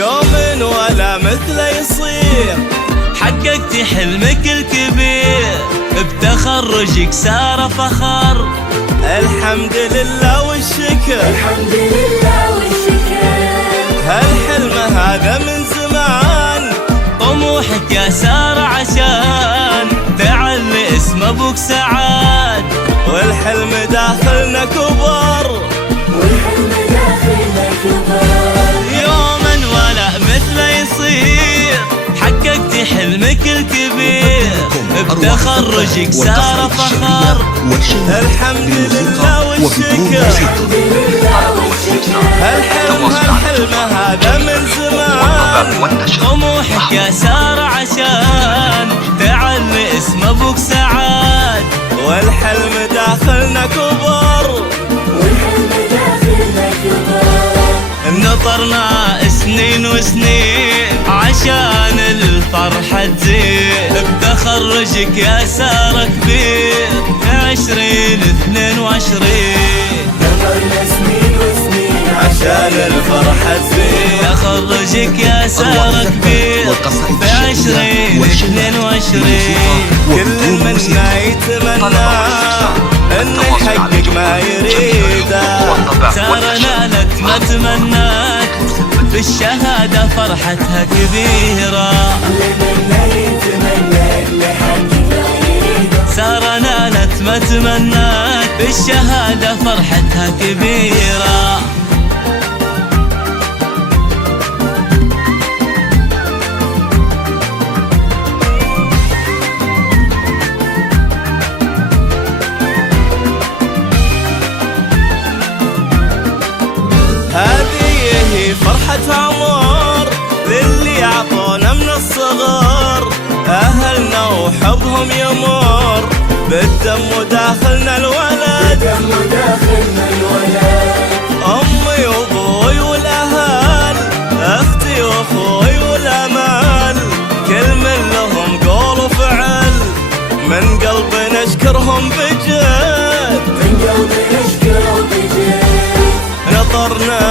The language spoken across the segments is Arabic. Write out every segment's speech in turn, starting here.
يوم ولا مثله يصير، حققت حلمك الكبير، بتخرجك صار فخر. الحمد لله والشكر، الحمد لله والشكر. هالحلم هذا من زمان، طموحك يا سارة عشان تعلي اسم ابوك سعاد. والحلم داخلنا كبر، والحلم داخلنا كبر. يوما ولا مثله يصير، حققت حلمك الكبير، بتخرجك صار فخر. الحمد لله والشكر، الحمد لله والشكر. هالحلم هذا من زمان، طموحك يا سارة عشان تعلي اسم ابوك سعاد. والحلم داخلنا كبر، والحلم داخلنا كبر. نطرنا سنين وسنين عشان الفرحة تزيد، بتخرجك يا سارة كبير في 2022. نطرنا سنين وسنين عشان الفرحة تزيد، تخرجك يا سارة كبير في 2022. كل منا يتمنى انه يحقق ما يريده. سارة نالت ما تمنت، بالشهادة فرحتها كبيرة. لمنا يتمنى اللي حقق ما يريده. سارة نالت ما تمنت، بالشهادة فرحتها كبيرة. هذه هي فرحة عمر للي عطونا من الصغر، أهلنا وحبهم يمر بالدم وداخلنا الولد. دم داخلنا الولد. أمي وأبوي والأهل، أختي وأخوي والأمل، كل من لهم قول وفعل، من قلبي نشكرهم بجد. من قلبي نشكرهم بجد. نطرنا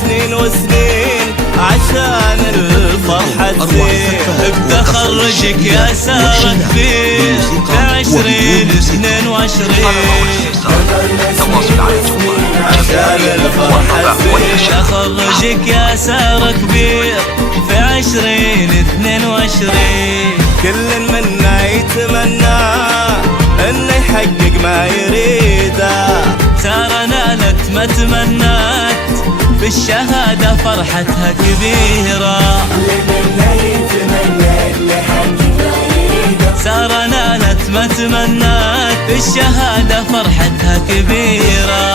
سنين وسنين عشان الفرحة تزيد، بتخرجك يا سارة كبير في 2022. عشان الفرحة تزيد، تخرجك يا سارة كبير في 2022. كل منا يتمنى انه يحقق ما يريده. سارة نالت ما تمنت، بالشهادة فرحتها كبيرة. لمنا يتمنى اللي حقق ما يريده. سارة نالت ما تمنت، بالشهادة فرحتها كبيرة.